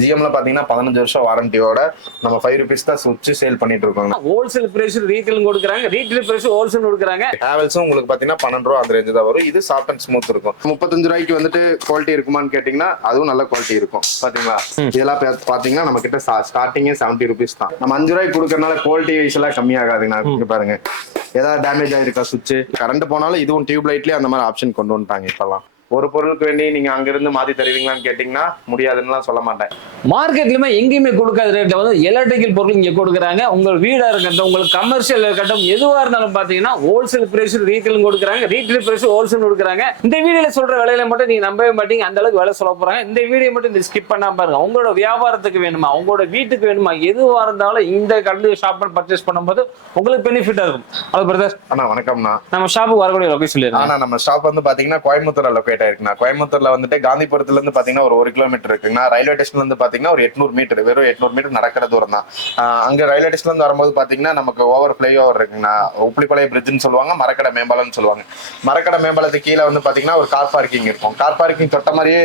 ஜிஎம்ல பாத்தீங்கன்னா 15 வருஷம் வாரண்டியோட நம்ம 5 ருபீஸ் தான் சுவிட்ச் சேல் பண்ணிட்டு இருக்கோம். ஹோல்சேல் பிரைஸ் ரீட்டைல் கொடுக்குறாங்க, ரீட்டைல் பிரைஸ் ஹோல்சேல் கொடுக்குறாங்க. ஹேவல்ஸும் உங்களுக்கு பாத்தீங்கன்னா 12 ரூபா அந்த ரேஞ்சு தான் வரும். இது சாஃப்ட் அண்ட் ஸ்மூத் இருக்கும். 35 ரூபாய்க்கு வந்துட்டு குவாலிட்டி இருக்குமான்னு கேட்டீங்கன்னா அதுவும் நல்ல குவாலிட்டி இருக்கும். பாத்தீங்களா இதெல்லாம் பாத்தீங்கன்னா நம்ம கிட்ட ஸ்டார்டிங்கே 70 ருபீஸ் தான். நம்ம 5 ரூபாய்க்கு கொடுக்கறதுனால குவாலிட்டி வைஸ் எல்லாம் கம்மியாகாதுங்க. இங்க பாருங்க ஏதாவது டேமேஜ் ஆயிருக்கா சுவிட்ச், கரண்ட் போனாலும் இதுவும் டியூப் லைட்லயே அந்த மாதிரி ஆப்ஷன் கொண்டு வந்துட்டாங்க. இப்பெல்லாம் ஒரு பொருளுக்கு வேண்டி நீங்க அங்க இருந்து மாத்தி தருவீங்களான்னு கேட்டீங்கன்னா முடியாதுன்னு சொல்ல மாட்டேன். மார்க்கெட்லயுமே எங்கேயுமே கொடுக்காத ரேட்ல வந்து எலக்ட்ரிக்கல் பொருள் இங்க கொடுக்குறாங்க. உங்க வீடா இருக்கட்டும், உங்களுக்கு கமர்ஷியல் இருக்கட்டும், எதுவா இருந்தாலும் பாத்தீங்கன்னா ஹோல்சேல் பிரைஸ் ரீட்டைல் கொடுக்குறாங்க, ரீட்டைல் பிரைஸ் ஹோல்சேல் கொடுக்குறாங்க. இந்த வீடியோல சொல்ற விலையில மட்டும் நீங்க நம்பவே மாட்டீங்க, அந்த அளவுக்கு விலை சொல்ல போறாங்க. இந்த வீடியோ மட்டும் இந்த ஸ்கிப் பண்ணாம பாருங்க. உங்களோட வியாபாரத்துக்கு வேணுமா, உங்களோட வீட்டுக்கு வேணுமா, எதுவா இருந்தாலும் இந்த கடையில் ஷாப் பண்ணி பர்ச்சேஸ் பண்ணும்போது உங்களுக்கு பெனிஃபிட்டா இருக்கும். அது பிரதர் அண்ணா வணக்கம்ண்ணா. நம்ம ஷாப்புக்கு வரக்கூடிய லொகேஷன் சொல்லிடுறேன். ஆனா நம்ம ஷாப் வந்து பாத்தீங்கன்னா கோயம்புத்தூர்ல லொகேட் ஆயிருக்குண்ணா. கோயம்புத்தூர்ல வந்துட்டு காந்திபுரத்துல இருந்து பாத்தீங்கன்னா ஒரு 1 கிலோமீட்டர் இருக்குங்கண்ணா. ரயில்வே ஸ்டேஷன்ல இருந்து பாத்தீங்கன்னா ஒரு 800 மீட்டர், வெறும் 800 மீட்டர் நடக்கிற தூரம் தான். அங்க ரயில்வே ஸ்டேஷன்ல இருந்து வரும்போது பாத்தீங்கன்னா நமக்கு ஓவர் பிளே ஓவர் இருக்குங்கண்ணா. உப்பிலிப்பாளையம் பிரிட்ஜ்னு சொல்லுவாங்க, மரக்கடை மேம்பாலம்னு சொல்லுவாங்க. மரக்கடை மேம்பாலத்துக்கு கீழே வந்து பாத்தீங்கன்னா ஒரு கார் பார்க்கிங் இருக்கும். கார் பார்க்கிங் தொட்ட மாதிரியே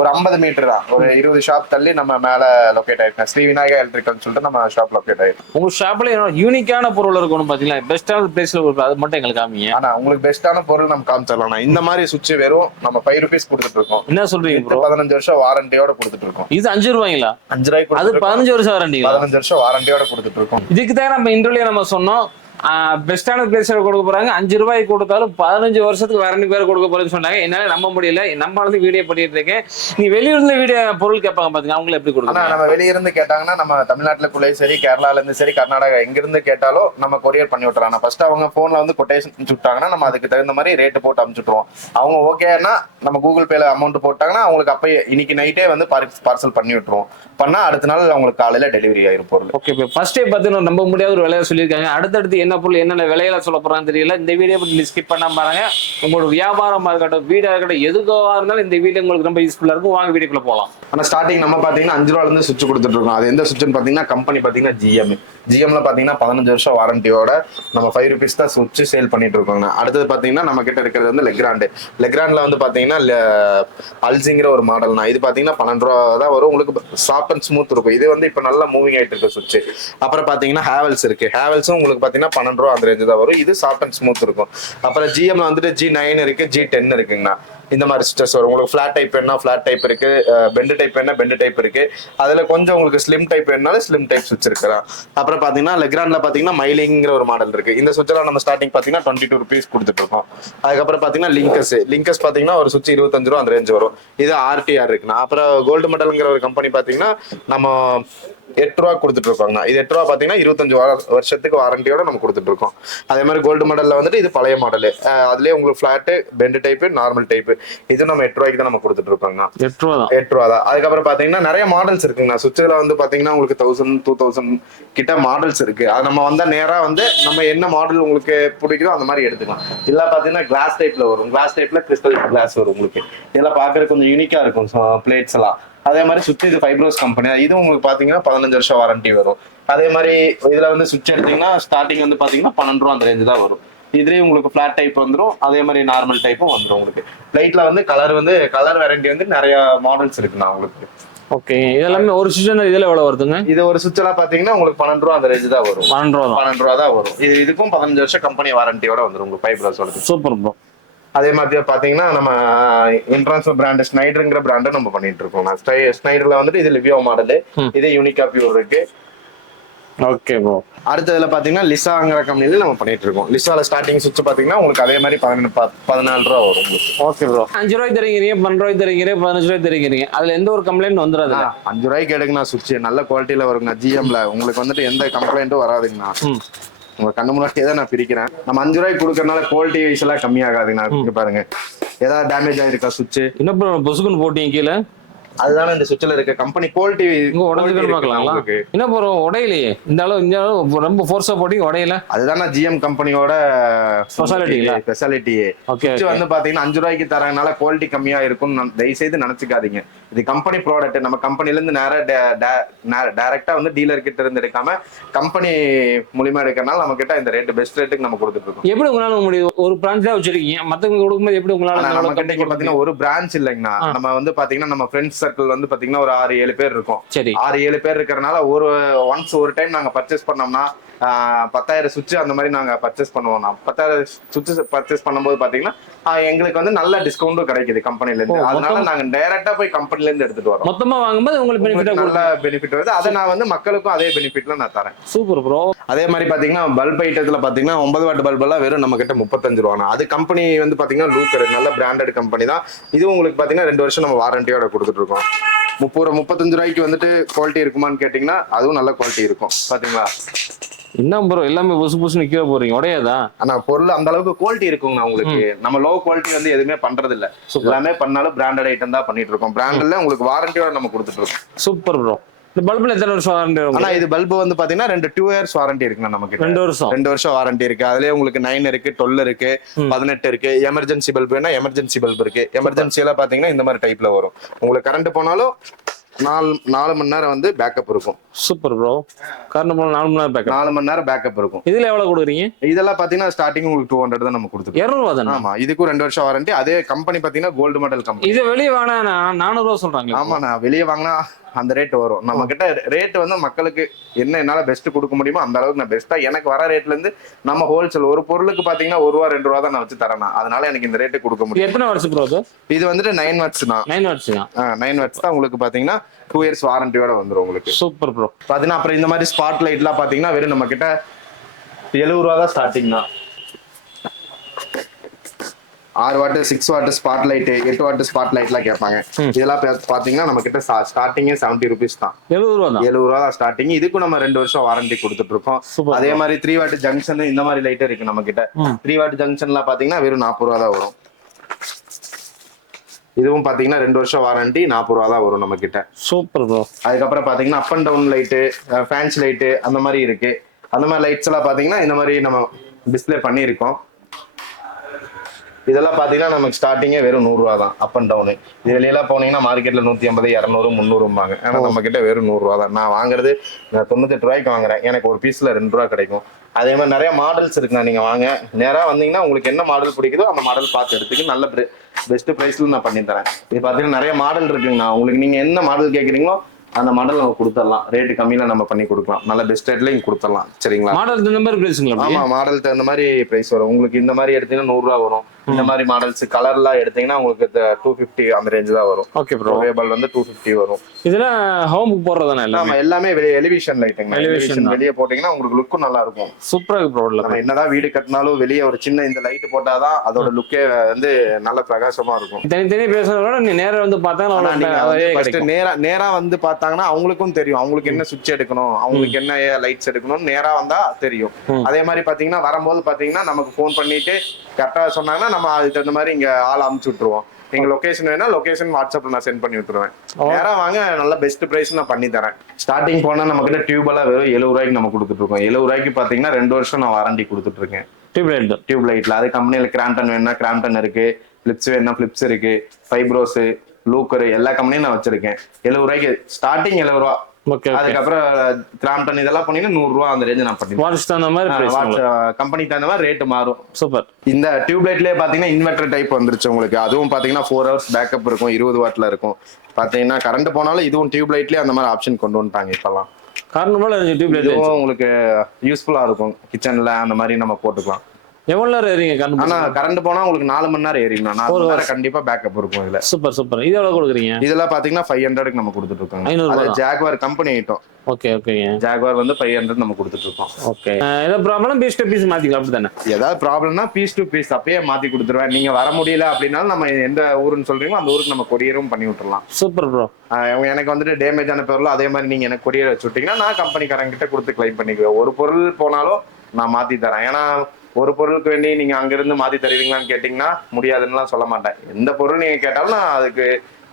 ஒரு 50 மீட்டர் தான், ஒரு 20 ஷாப் தள்ளி நம்ம மேல லொகேட் ஆயிருக்கோம். ஸ்ரீ விநாயகா எலக்ட்ரிக்கல்னு சொல்லிட்டு நம்ம ஷாப் லொகேட் ஆயிருக்கு. உங்க ஷாப்ல யூனிக்கான பொருள் இருக்கணும் பாத்தீங்களா, பெஸ்டான பிளேஸ்ல இருக்கு, அது மட்டும் எங்களுக்கு காமிங்க. ஆனா உங்களுக்கு பெஸ்டான பொருள் நம்ம காமிச்சிடலாம். இந்த மாதிரி சுவிட்ச் வெறும் நம்ம 5 ருபீஸ் கொடுத்துட்டு இருக்கோம். என்ன சொல்றீங்க ப்ரோ? 15 வருஷம் வாரண்டியோட கொடுத்துட்டு இருக்கோம். இது 5 ரூபாய்ங்களா? 5 ரூபாய்க்கு அது 15 வருஷம் வாரண்டி. 15 வருஷம் வாரண்டியோட கொடுத்துட்டு இருக்கோம். இதுக்கு தான் நம்ம இன்டர்வியூல நம்ம சொன்னோம் பெஸ்டான பிளேஸ்ல கொடுக்க போறாங்க. 5 ரூபாய்க்கு கொடுத்தாலும் 15 வருஷத்துக்கு வாரண்டி பேர் கொடுக்க போறேன்னு சொன்னாங்க. என்னால நம்ப முடியல. நம்ம வந்து வீடியோ பண்ணிட்டு இருக்கேன். நீ வெளியூர்ல வீடியோ பொருள் கேட்பாங்க பாத்தீங்க, அவங்களை எப்படி கொடுக்கணும்? நம்ம வெளியிருந்து கேட்டாங்கன்னா நம்ம தமிழ்நாட்டுக்குள்ளே சரி, கேரளால இருந்து சரி, கர்நாடகா எங்க இருந்து கேட்டாலும் நம்ம கொரியர் பண்ணி விட்டுறாங்க. ஃபர்ஸ்ட் அவங்க போன்ல வந்து கொட்டேஷன் சுட்டாங்கன்னா நம்ம அதுக்கு தகுந்த மாதிரி ரேட்டு போட்டு அனுப்பிச்சுட்டுருவோம். அவங்க ஓகேன்னா நம்ம கூகுள் பேல அமௌண்ட் போட்டாங்கன்னா அவங்களுக்கு அப்ப இன்னைக்கு நைட்டே வந்து பார்சல் பண்ணி விட்டுருவோம். பண்ணா அடுத்த நாள் அவங்களுக்கு காலையில டெலிவரி ஆயிரும் பொருள். ஓகே, ஃபர்ஸ்ட் டே பார்த்தீங்கன்னா நம்ப முடியாத ஒரு விலையை சொல்லியிருக்காங்க. அடுத்தடுத்து என்ன பொருள் என்னென்ன விலையில சொல்ல போறான்னு தெரியல. இந்த வீடியோ பத்தி ஸ்கிப் பண்ணாம பாருங்க. உங்களோட வியாபாரமா இருக்கட்டும், வீடா இருக்கட்டும், எதுக்காக இருந்தாலும் இந்த வீடியோ உங்களுக்கு ரொம்ப யூஸ்ஃபுல்லா இருக்கும். வாங்க வீடியோக்குள்ள போகலாம். ஆனா ஸ்டார்டிங் நம்ம பாத்தீங்கன்னா 5 ரூபாயில இருந்து சுவிட்ச் கொடுத்துட்டு இருக்கோம். அது எந்த சுவிட்ச்னு பாத்தீங்கன்னா கம்பெனி பாத்தீங்கன்னா ஜிஎம்ல பாத்தீங்கன்னா 15 வருஷம் வாரண்டியோட நம்ம 5 ருபீஸ் தான் சுவிட்ச் சேல் பண்ணிட்டு இருக்கோங்க. அடுத்தது பாத்தீங்கன்னா நம்ம கிட்ட இருக்கிறது வந்து லெக்ராண்ட்ல வந்து பாத்தீங்கன்னா அல்சிங்கிற ஒரு மாடல்னா இது பாத்தீங்கன்னா 12 ரூபா தான் வரும். உங்களுக்கு சாஃப்ட் அண்ட் ஸ்மூத் இருக்கும். இது வந்து இப்ப நல்லா மூவிங் ஆயிட்டு இருக்கு சுவிட்ச். அப்புறம் பாத்தீங்கன்னா ஹேவல்ஸ் இருக்கு. ஹேவல்ஸும் உங்களுக்கு பாத்தீங்கன்னா 12 ரூபா அந்த ரேஞ்சு தான் வரும். இது சாஃப்ட் அண்ட் ஸ்மூத் இருக்கும். அப்புறம் ஜிஎம்ல வந்துட்டு G9 இருக்கு, G10 இருக்குங்கண்ணா. இந்த மாதிரி சுவிட்சஸ் வரும். உங்களுக்கு ஃபிளாட் டைப் வேணா ஃபிளாட் டைப் இருக்கு, பெண்ட் டைப் வேணா பெண்ட் டைப் இருக்கு. அதுல கொஞ்சம் உங்களுக்கு ஸ்லிம் டைப் வேணாலும் ஸ்லிம் டைப் சுவிட்ச் இருக்கலாம். அப்புறம் பாத்தீங்கன்னா லெக்ராண்ட்ல பாத்தீங்கன்னா மைலிங்கிற ஒரு மாடல் இருக்கு. இந்த சுவிட்ச் எல்லாம் நம்ம ஸ்டார்டிங் பாத்தீங்கன்னா 22 ருபீஸ் கொடுத்துட்டு இருக்கோம். அதுக்கப்புறம் பாத்தீங்கன்னா லிங்கஸ் பாத்தீங்கன்னா ஒரு சுவிட்ச் 25 ரூபா அந்த ரேஞ்ச் வரும். இது ஆர்டிஆர் இருக்குண்ணா. அப்புறம் கோல்டு மெடல்ங்கிற ஒரு கம்பெனி பாத்தீங்கன்னா நம்ம 8 ரூபா கொடுத்துட்டு இருக்கோங்க. இது 8 ரூபா பாத்தீங்கன்னா 25 வருஷத்துக்கு வாரண்டியோட நம்ம கொடுத்துட்டு இருக்கோம். அதே மாதிரி கோல்டு மாடல்ல வந்துட்டு இது பழைய மாடல். அதுலயே உங்களுக்கு flat, bend type, normal type, இது நம்ம 8 ரூபாய்க்கு தான் நம்ம கொடுத்துட்டு இருக்கோங்க. 8 ரூபா தான். அதுக்கப்புறம் பாத்தீங்கன்னா நிறைய மாடல்ஸ் இருக்குங்க. சுவிட்ச்ல வந்து பாத்தீங்கன்னா உங்களுக்கு 1000 2000 கிட்ட மாடல்ஸ் இருக்கு. அது நம்ம வந்தா நேரா வந்து நம்ம என்ன மாடல் உங்களுக்கு பிடிக்குதோ அந்த மாதிரி எடுத்துக்கலாம். இதெல்லாம் பாத்தீங்கன்னா கிளாஸ் டைப்ல வரும். கிளாஸ் டைப்ல கிறிஸ்டல் கிளாஸ் வரும். உங்களுக்கு இதெல்லாம் பாக்குறது கொஞ்சம் யூனிக்கா இருக்கும் பிளேட்ஸ் எல்லாம். அதே மாதிரி சுவிட்ச் இது ஃபைப்ரோஸ் கம்பெனி. இது உங்களுக்கு பாத்தீங்கன்னா 15 வருஷம் வாரண்டி வரும். அதே மாதிரி இதுல வந்து சுவிட்ச் எடுத்தீங்கன்னா ஸ்டார்டிங் வந்து பாத்தீங்கன்னா 12 ரூபா அந்த ரேஞ்சு தான் வரும். இதுலயும் உங்களுக்கு ஃபிளாட் டைப் வந்துடும். அதே மாதிரி நார்மல் டைப்பும் வந்துடும். உங்களுக்கு லைட்ல வந்து கலர் வெரைட்டி வந்து நிறைய மாடல்ஸ் இருக்குண்ணா உங்களுக்கு. ஓகே, இதெல்லாமே ஒரு சுவிட்ச் இதுல எவ்வளவு வருதுங்க? இது ஒரு சுவிட்ச் எல்லாம் பாத்தீங்கன்னா உங்களுக்கு 12 ரூபா அந்த ரேஞ்சு தான் வரும். 12 ரூபா தான் வரும். இதுக்கும் 15 வருஷம் கம்பெனி வாரண்டியோட வந்துடும் உங்களுக்கு ஃபைப்ரோஸோட. Super bro. அதே மாதிரி பாத்தீங்கன்னா நம்ம இன்டர்நேஷனல் பிராண்ட் ஸ்னைடருங்கிற பிராண்டை நம்ம பண்ணிட்டு இருக்கோம். ஸ்னைடர்ல வந்துட்டு இது லிவியோ மாடல், இது யூனிகா பியூர் இருக்கு. Okay bro. அடுத்ததுல பாத்தீங்கன்னா லிசாங்கிற கம்பெனில நம்ம பண்ணிட்டு இருக்கோம். லிசால ஸ்டார்டிங் சுவிட்ச் பாத்தீங்கன்னா உங்களுக்கு அதே மாதிரி 14 ரூபா வரும். Okay bro. 5 ரூபாய்க்கு தரீங்க, 12 ரூபாய்க்கு தரீங்க, 15 ரூபாய்க்கு தரீங்க. அதுல எந்த ஒரு கம்ப்ளைண்ட் வந்துடாது. 5 ரூபாய்க்கு எடுங்கண்ணா சுவிட்ச், நல்ல குவாலிட்டியில வருங்க. ஜிஎம்ல உங்களுக்கு வந்துட்டு எந்த கம்ப்ளைண்ட்டும் வராதுங்கண்ணா. உங்க கண்ணு முன்னாடியே தான் நான் பிரிக்கிறேன். நம்ம 5 ரூபாய்க்கு கொடுக்கறதுனால குவாலிட்டி வைஸ் எல்லாம் கம்மியாகாதுங்கண்ணா. இங்க பாருங்க ஏதாவது டேமேஜ் ஆயிருக்கா சுவிட்ச், என்ன ப்ரோ பொசுக்குன்னு போட்டீங்க கீழே? அதுதானே இந்த சுவிட்ச்ல இருக்க கம்பெனி குவாலிட்டி. பாக்கலாம் என்ன போறோம் உடையிலேயே இந்த அளவு ரொம்ப ஃபோர்ஸா போட்டீங்க உடையில. அதுதானே ஜிஎம் கம்பெனியோட ஸ்பெஷாலிட்டியே. சுவிட்ச் வந்து பாத்தீங்கன்னா 5 ரூபாய்க்கு தரனால குவாலிட்டி கம்மியா இருக்கும்னு தயவு செய்து நினைச்சுக்காதீங்க. இது கம்பெனி ப்ராடக்ட். நம்ம கம்பெனில இருந்து டைரக்டா வந்து டீலர் கிட்ட இருந்து எடுக்காம கம்பெனி மூலியமா எடுக்கறனால நம்ம கிட்ட இந்த ரேட் பெஸ்ட் ரேட்டுக்கு நம்ம கொடுத்துட்டு இருக்கோம். எப்படி உங்களால முடியும்? ஒரு பிரான்ச் தான் வச்சிருக்கீங்க, மத்தவங்க கொடுக்கும்போது எப்படி உங்களால நம்ம கிட்ட பாத்தீங்கன்னா ஒரு பிரான்ச் இல்லைங்கண்ணா. நம்ம வந்து பாத்தீங்கன்னா நம்ம ஃப்ரெண்ட்ஸ் சர்க்கிள் வந்து பாத்தீங்கன்னா ஒரு 6-7 பேர் இருக்கும். சரி. 6-7 பேர் இருக்கறனால ஒரு டைம் நாங்க பர்ச்சேஸ் பண்ணோம்னா 10,000 சுவிட்ச் அந்த மாதிரி நாங்க பர்ச்சேஸ் பண்ணுவோம். 10,000 சுவிட்ச் பர்ச்சேஸ் பண்ணும்போது பாத்தீங்கன்னா எங்களுக்கு வந்து நல்ல டிஸ்கவுண்டும் கிடைக்குது கம்பெனில இருந்து. அதனால நாங்க டைரக்டா போய் கம்பெனில இருந்து எடுத்துட்டு வரோம். மொத்தமா வாங்கும்போது உங்களுக்கு பெனிஃபிட், நல்ல பெனிஃபிட் வருது. அதை நான் வந்து மக்களுக்கும் அதே பெனிஃபிட்ல நான் தரேன். Super bro. அதே மாதிரி பாத்தீங்கன்னா பல்ப் ஐட்டத்துல பாத்தீங்கன்னா 9 வாட் பல்ப் எல்லாம் வெறும் நம்ம கிட்ட 35 ரூபா. அது கம்பெனி வந்து பாத்தீங்கன்னா லூக்கர், நல்ல பிராண்டட் கம்பெனி தான். இது உங்களுக்கு பாத்தீங்கன்னா 2 வருஷம் நம்ம வாரண்டியோட கொடுத்துட்டு இருக்கோம். 35 ரூபாய்க்கு வந்துட்டு குவாலிட்டி இருக்குமான்னு கேட்டீங்கன்னா அதுவும் நல்ல குவாலிட்டி இருக்கும். பாத்தீங்களா என்ன ப்ரோ எல்லாமே புதுசு புதுசு நிக்க போறீங்க, உடையாதா? ஆனா பொருள் அந்த அளவுக்கு குவாலிட்டி இருக்குங்க உங்களுக்கு. நம்ம லோ குவாலிட்டி வந்து எதுவுமே பண்றது இல்ல. எல்லாமே பண்ணாலும் பிராண்டட் ஐட்டம் தான் பண்ணிட்டு இருக்கோம். பிராண்ட்ல உங்களுக்கு வாரண்டியோட நம்ம கொடுத்துட்டு இருக்கோம். Super bro. இந்த பல்புல எத்தனை வருஷம் வாரண்டி வரும்? ஆனா இது பல்பு வந்து பாத்தீங்கன்னா 2 இயர்ஸ் வாரண்டி இருக்குங்க நமக்கு. 2 வருஷம் வாரண்டி இருக்கு. அதுலயே உங்களுக்கு 9 இருக்கு, 12 இருக்கு, 18 இருக்கு. எமர்ஜென்சி பல்பு வேணா எமர்ஜென்சி பல்பு இருக்கு. எமர்ஜென்சில பாத்தீங்கன்னா இந்த மாதிரி டைப்ல வரும். உங்களுக்கு கரண்ட் போனாலும் 4 மணி நேரம் வந்து பேக்கப் இருக்கும். Super bro. கரண்ட் போன 4 மணி நேரம் பேக்கப், 4 மணி நேரம் பேக்கப் இருக்கும். இதுல எவ்வளவு கொடுக்குறீங்க? இதெல்லாம் பாத்தீங்கன்னா ஸ்டார்டிங் உங்களுக்கு 200 தான் நம்ம கொடுத்துருக்கோம். 200 தானே? ஆமா, இதுக்கும் 2 வருஷம் வாரண்டி. அதே கம்பெனி பாத்தீங்கன்னா கோல்டு மாடல் கம்பெனி. இது வெளியே வாங்கினா 400 ரூபா சொல்றாங்க. ஆமா, நான் வெளியே வாங்கினா அந்த ரேட் வரும். நம்ம கிட்ட ரேட் வந்து மக்களுக்கு என்ன என்னால பெஸ்ட் கொடுக்க முடியுமோ அந்த அளவுக்கு நான் பெஸ்டா எனக்கு வர ரேட்ல இருந்து நம்ம ஹோல்சேல் ஒரு பொருளுக்கு பாத்தீங்கன்னா 1 ரூபா 2 ரூபா தான் நான் வச்சு தரேன். அதனால எனக்கு இந்த ரேட்டு கொடுக்க முடியும். எத்தனை வருஷம் ப்ரோ இது வந்துட்டு 9 வாட்ஸ் தான். 9 வாட்ஸ் தான். 9 வாட்ஸ் தான் உங்களுக்கு பாத்தீங்கன்னா 2 இயர்ஸ் வாரண்டியோட வந்துரும் உங்களுக்கு. Super bro. பாத்தீங்கன்னா அப்புறம் இந்த மாதிரி ஸ்பாட் லைட்லாம் பாத்தீங்கன்னா வெறும் நம்ம கிட்ட 70 ரூபா தான் ஸ்டார்டிங் தான். 6 what 6 what spot light, 8 what spot லைட்லாம் கேட்பாங்க. இதெல்லாம் பாத்தீங்கன்னா நம்ம கிட்ட ஸ்டார்டிங்கே 70 ருபீஸ் தான். 70 ரூபா தான். 70 ரூபா தான் ஸ்டார்டிங். இதுக்கும் நம்ம 2 வருஷம் வாரண்டி கொடுத்துட்டு இருக்கோம். அதே மாதிரி 3 வாட் ஜங்ஷன் இந்த மாதிரி லைட் இருக்கு நம்ம கிட்ட. 3 வாட் ஜங்ஷன்ல பாத்தீங்கன்னா வெறும் 40 ரூபா தான் வரும். இதுவும் பாத்தீங்கன்னா 2 வருஷம் வாரண்டி 40 ரூபா தான் வரும் நம்ம கிட்ட. Super bro. அதுக்கப்புறம் பாத்தீங்கன்னா up and down light, fans light அந்த மாதிரி இருக்கு. அந்த மாதிரி லைட்ஸ் எல்லாம் பாத்தீங்கன்னா இந்த மாதிரி நம்ம டிஸ்பிளே பண்ணியிருக்கோம். இதெல்லாம் பாத்தீங்கன்னா நமக்கு ஸ்டார்டிங்கே வெறும் 100 ரூபா தான் அப் அண்ட் டவுனு. இது வெளியெல்லாம் போனீங்கன்னா மார்க்கெட்ல 150, 200, 300 ஆனா நம்ம கிட்ட வெறும் 100 ரூபா தான். நான் வாங்குறது 98 ரூபாய்க்கு வாங்குறேன். எனக்கு ஒரு பீஸ்ல 2 ரூபா கிடைக்கும். அதே மாதிரி நிறைய மாடல்ஸ் இருக்குண்ணா. நீங்க வாங்க, நேரா வந்தீங்கன்னா உங்களுக்கு என்ன மாடல் பிடிக்குதோ அந்த மாடல் பார்த்து எடுத்துக்கு நல்ல பெஸ்ட் பிரைஸ்ல நான் பண்ணி தரேன். இது பாத்தீங்கன்னா நிறைய மாடல் இருக்குங்கண்ணா. உங்களுக்கு நீங்க என்ன மாடல் கேக்குறீங்களோ அந்த மாடல் நம்ம கொடுத்துடலாம். ரேட்டு கம்மியில நம்ம பண்ணி கொடுக்கலாம். நல்ல பெஸ்ட் ரேட்லயும் கொடுத்துடலாம். சரிங்களா? மாடல் தகுந்த மாதிரி பிரைஸ்ங்களா? ஆமா, மாடல் தகுந்த மாதிரி பிரைஸ் வரும். உங்களுக்கு இந்த மாதிரி எடுத்தீங்கன்னா 100 ரூபா வரும். இந்த மாதிரி மாடல்ஸ் கலர்லாம் எடுத்தீங்கன்னா உங்களுக்கு 250 அந்த ரேஞ்ச் தான் வரும். Okay bro. வேபல் வந்து 250 வரும். இதெல்லாம் ஹோமுக்கு போடுறதானே? ஆமா, எல்லாமே எலிவேஷன் லைட்டுங்க. எலிவேஷன் வெளியே போட்டீங்கன்னா உங்களுக்கு லுக்கும் நல்லா இருக்கும். சூப்பரா இருக்கு ப்ரோ. நம்ம என்னதான் வீடு கட்டினாலும் வெளியே ஒரு சின்ன இந்த லைட் போட்டாதான் அதோட லுக்கே வந்து நல்ல பிரகாசமா இருக்கும். தனித்தனி பேசுறத நீ நேரா வந்து பார்த்தா நேரா வந்து பார்த்தாங்கன்னா அவங்களுக்கும் தெரியும் அவங்களுக்கு என்ன சுவிட்ச் எடுக்கணும், அவங்களுக்கு என்ன லைட்ஸ் எடுக்கணும். நேரா வந்தா தெரியும். அதே மாதிரி பாத்தீங்கன்னா வரும்போது பாத்தீங்கன்னா நமக்கு போன் பண்ணிட்டு கரெக்டா சொன்னாங்கன்னா நம்ம அதுக்கு தகுந்த மாதிரி இங்க ஆள் அமுச்சு விட்டுருவோம். நீங்க லொகேஷன் வேணா லொகேஷன் வாட்ஸ்அப்ல நான் சென்ட் பண்ணி விட்டுருவேன். நேரா வாங்க, நல்ல பெஸ்ட் பிரைஸ் நான் பண்ணி தரேன். ஸ்டார்டிங் போனா நம்ம கிட்ட டியூப் எல்லாம் வெறும் 70 ரூபாய்க்கு நம்ம கொடுத்துட்டு இருக்கோம். 70 ரூபாய்க்கு பாத்தீங்கன்னா 2 வருஷம் நான் வாரண்டி கொடுத்துட்டு இருக்கேன். டியூப் லைட்ல அது கம்பெனில கிராம்டன் வேணும்னா கிராம்டன் இருக்கு, பிலிப்ஸ் வேணும்னா பிலிப்ஸ் இருக்கு, ஃபைப்ரோஸ், லூக்கர் எல்லா கம்பெனியும் நான் வச்சிருக்கேன். 70 ரூபாய்க்கு ஸ்டார்டிங் 70 ரூபா. அதுக்கப்புறம் கிராம்டன் இதெல்லாம் பண்ணீங்கன்னா 100 ரூபா அந்த ரேஞ்ச் நான் பண்ணி கம்பெனி தகுந்த மாதிரி ரேட் மாறும். சூப்பர். இந்த டியூப் லைட்லயே பாத்தீங்கன்னா இன்வெர்டர் டைப் வந்துருச்சு உங்களுக்கு. அதுவும் பாத்தீங்கன்னா 4 ஹவர்ஸ் பேக்கப் இருக்கும், 20 வாட்ல இருக்கும். பாத்தீங்கன்னா கரண்ட் போனாலும் இதுவும் டியூப் லைட்லயே அந்த மாதிரி ஆப்ஷன் கொண்டு வந்துட்டாங்க இப்பெல்லாம். உங்களுக்கு யூஸ்ஃபுல்லா இருக்கும். கிச்சன்ல அந்த மாதிரி நம்ம போட்டுக்கலாம். எவ்வளவு நேரம் ஏறிங்க? ஆனா கரண்ட் போனா உங்களுக்கு 4 மணி நேரம் ஏறிங்க. 4 மணி நேரம் கண்டிப்பா பேக்கப் இருக்கும் இதுல. Super super. இது எவ்வளவு கொடுக்குறீங்க? இதெல்லாம் பாத்தீங்கன்னா 500க்கு நம்ம கொடுத்துட்டு இருக்கோம். 500. Jaguar company item. Okay okay. Jaguar வந்து 500 நம்ம கொடுத்துட்டு இருக்கோம். ஓகே. ஏதாவது ப்ராப்ளம் பீஸ் டு பீஸ் மாத்திக்கலாம் அப்படிதானே? ஏதாவது ப்ராப்ளம்னா பீஸ் டு பீஸ் அப்பயே மாத்தி கொடுத்துருவேன். நீங்க வர முடியல அப்படின்னாலும் நம்ம எந்த ஊருன்னு சொல்றீங்களோ அந்த ஊருக்கு நம்ம கொரியரும் பண்ணி விட்டுறலாம். Super bro. எனக்கு வந்துட்டு டேமேஜ் ஆன பொருள் அதே மாதிரி நீங்க எனக்கு கொரியர் வச்சு விட்டீங்கன்னா நான் கம்பெனிக்காரங்க கிட்ட கொடுத்து கிளைம் பண்ணிக்குவேன். ஒரு பொருள் போனாலும் நான் மாத்தி தரேன். ஏன்னா ஒரு பொருளுக்கு வேண்டி நீங்க அங்கிருந்து மாத்தி தருவீங்களான்னு கேட்டீங்கன்னா முடியாதுன்னு சொல்ல மாட்டேன். எந்த பொருள் நீங்க கேட்டாலும் நான் அதுக்கு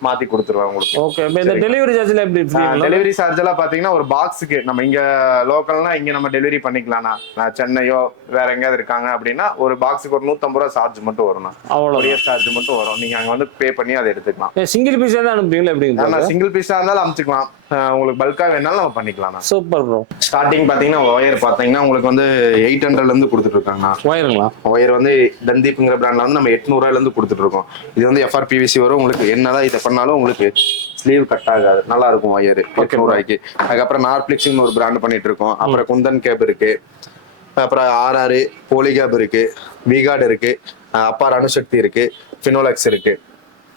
மாத்தி கொடுத்துருவேன் உங்களுக்கு. ஓகே. இப்போ இந்த டெலிவரி சார்ஜ்ல எப்படி டெலிவரி சார்ஜ் எல்லாம் பாத்தீங்கன்னா ஒரு பாக்ஸுக்கு நம்ம இங்க லோக்கல்னா இங்க நம்ம டெலிவரி பண்ணிக்கலாம்னா, நான் சென்னையோ வேற எங்கேயாவது இருக்காங்க அப்படின்னா ஒரு பாக்ஸுக்கு ஒரு 150 ரூபா சார்ஜ் மட்டும் வரும். அவ்வளோ சார்ஜ் மட்டும் வரும். நீங்க அங்க வந்து பே பண்ணி அதை எடுத்துக்கலாம். சிங்கிள் பீஸா தான் அனுப்புவீங்களா எப்படி? சிங்கிள் பீஸா இருந்தாலும் அனுப்பிச்சுக்கலாம். உங்களுக்கு பல்கா வேணாலும் நம்ம பண்ணிக்கலாம். Super bro. ஸ்டார்டிங் பாத்தீங்கன்னா ஒயர் பாத்தீங்கன்னா உங்களுக்கு வந்து 800ல இருந்து கொடுத்துட்டு இருக்காங்க. ஒயருங்களா? ஒயர் வந்து தந்தீப்ங்கிற பிராண்ட்ல வந்து நம்ம 800 ரூபாயில இருந்து கொடுத்துட்டு இருக்கோம். இது வந்து FRPVC வரும். உங்களுக்கு என்னதான் இதை பண்ணாலும் உங்களுக்கு ஸ்லீவ் கட் ஆகாது, நல்லா இருக்கும் ஒயர் 800 ரூபாய்க்கு. அதுக்கப்புறம் நார்பிளிக்ஸ்னு ஒரு பிராண்ட் பண்ணிட்டு இருக்கோம். அப்புறம் குந்தன் கேப் இருக்கு, அப்புறம் RR போலிகேப் இருக்கு, விகார்டு இருக்கு, அப்பார் அணுசக்தி இருக்கு, ஃபினோலெக்ஸ் இருக்கு.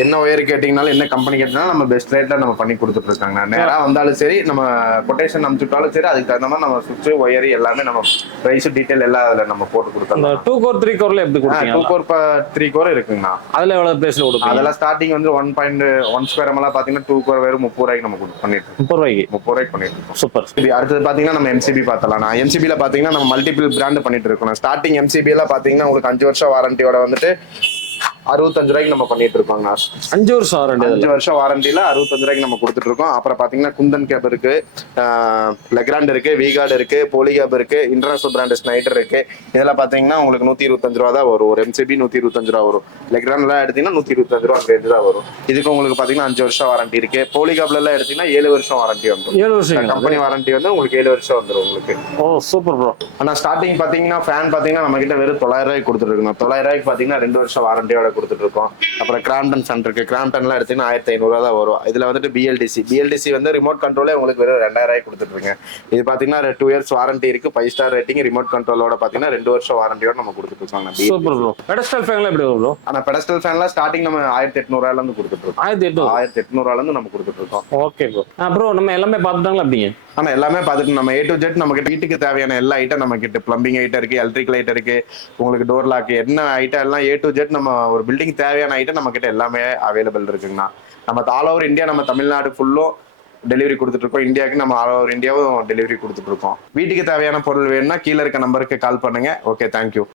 என்ன ஒயர் கேட்டீங்கனாலும் என்ன கம்பெனி கேட்டீங்கனாலும் நம்ம பெஸ்ட் ரேட்ல நம்ம பண்ணி கொடுத்துட்டு இருக்காங்க. நேரா வந்தாலும் சரி, நம்ம கொட்டேஷன் அனுப்பிச்சுட்டாலும் சரி, அதுக்கு தகுந்த மாதிரி நம்ம சுவிட்ச் ஒயர் எல்லாமே நம்ம பிரைஸ் டீடைல் எல்லாம் அதுல நம்ம போட்டு கொடுத்தோம். 2 கோர் 3 கோர்ல எப்படி கொடுத்தீங்க? 2 கோர் 3 கோர் இருக்குங்கண்ணா. அதுல எவ்வளவு பிரைஸ்ல கொடுப்பீங்க? அதெல்லாம் ஸ்டார்டிங் வந்து 1.1 ஸ்கொயர் எல்லாம் பாத்தீங்கன்னா 2 கோர் வெறும் 30 ரூபாய்க்கு நம்ம பண்ணிட்டு இருக்கோம். 30 ரூபாய்க்கு பண்ணிட்டு இருக்கோம். சூப்பர். அடுத்தது பாத்தீங்கன்னா நம்ம MCB பார்த்தலாம். MCB ல பாத்தீங்கன்னா நம்ம மல்டிபிள் பிராண்ட் பண்ணிட்டு இருக்கோம். ஸ்டார்டிங் MCB எல்லாம் பாத்தீங்கன்னா உங்களுக்கு 5 வருஷம் வாரண்டியோட வந்துட்டு 65 ரூபாய்க்கு நம்ம பண்ணிட்டு இருக்கோம். 5 வருஷம் வாரண்டி, 5 வருஷம் வாரண்டியில 65 ரூபாய்க்கு நம்ம கொடுத்துட்டு இருக்கோம். அப்புறம் பாத்தீங்கன்னா குந்தன் கேப் இருக்கு, லெக்ராண்ட் இருக்கு, விகார்டு இருக்கு, போலிகேப் இருக்கு, இன்டர்நேஷனல் பிராண்ட் ஸ்னைடர் இருக்கு. இதெல்லாம் பாத்தீங்கன்னா உங்களுக்கு 125 ரூபா தான் வரும். ஒரு MCB 125 ரூபா வரும். லெக்ராண்ட் எல்லாம் எடுத்தீங்கன்னா 125 ரூபா ரேஞ்சு தான் வரும். இதுக்கு உங்களுக்கு பாத்தீங்கன்னா 5 வருஷம் வாரண்டி இருக்கு. போலிகேப்ல எல்லாம் எடுத்தீங்கன்னா 7 வருஷம் வாரண்டி வந்துடும். 7 வருஷம் கம்பெனி வாரண்டி வந்து உங்களுக்கு 7 வருஷம் வந்துடும் உங்களுக்கு. ஓ சூப்பர் ப்ரோ. ஆனா ஸ்டார்டிங் பாத்தீங்கன்னா ஃபேன் பாத்தீங்கன்னா நம்ம கிட்ட வெறும் 900 ரூபாய்க்கு கொடுத்துட்டு இருக்கோம். 900 ரூபாய்க்கு பாத்தீங்கன்னா 2 வருஷம் வாரண்டியோட கொடுத்துட்டு இருக்கோம். அப்புறம் கிராம்டன் ஃபேன் இருக்கு. கிராம்டன்லாம் எடுத்தீங்கன்னா 1500 ரூபா தான் வரும். இதுல வந்துட்டு BLDC வந்து ரிமோட் கண்ட்ரோலே உங்களுக்கு வெறும் 2000 ரூபாய்க்கு கொடுத்துட்டு இருக்கேன். இது பாத்தீங்கன்னா 2 இயர்ஸ் வாரண்டி இருக்கு, 5 ஸ்டார் ரேட்டிங், ரிமோட் கண்ட்ரோலோட பாத்தீங்கன்னா 2 வருஷம் வாரண்டியோட நம்ம கொடுத்துட்டு இருக்கோம். Super bro. பெடஸ்டல் ஃபேன்ல எப்படி வரும் ப்ரோ? ஆனா பெடஸ்டல் ஃபேன்ல ஸ்டார்டிங் நம்ம 1800 ரூபாயில இருந்து கொடுத்துட்டு இருக்கோம். 1800 ரூபாயில இருந்து நம்ம கொடுத்துட்டு இருக்கோம். Okay bro. ப்ரோ நம்ம எல்லாமே பார்த்துட்டாங்களா அப்படிங்க? ஆனா எல்லாமே பார்த்துட்டு நம்ம A to Z நம்ம கிட்ட வீட்டுக்கு தேவையான எல்லா ஐட்டம் நம்ம கிட்ட பிளம்பிங் ஐட்டம் இருக்கு, எலக்ட்ரிக்கல் ஐட்டம் இருக்கு, உங்களுக்கு டோர் லாக் என்ன ஐட்டம் எல்லாம் A to Z நம்ம ஒரு பில்டிங் தேவையான ஐட்டம் நம்ம கிட்ட எல்லாமே அவைலபிள் இருக்குங்கண்ணா. நம்ம ஆல் ஓவர் இந்தியா, நம்ம தமிழ்நாடு ஃபுல்லும் டெலிவரி கொடுத்துட்டு இருக்கோம். இந்தியாவுக்கு நம்ம ஆல் ஓவர் இந்தியாவும் டெலிவரி கொடுத்துட்டு இருக்கோம். வீட்டுக்கு தேவையான பொருள் வேணும்னா கீழே இருக்க நம்பருக்கு கால் பண்ணுங்க. Okay, thank you.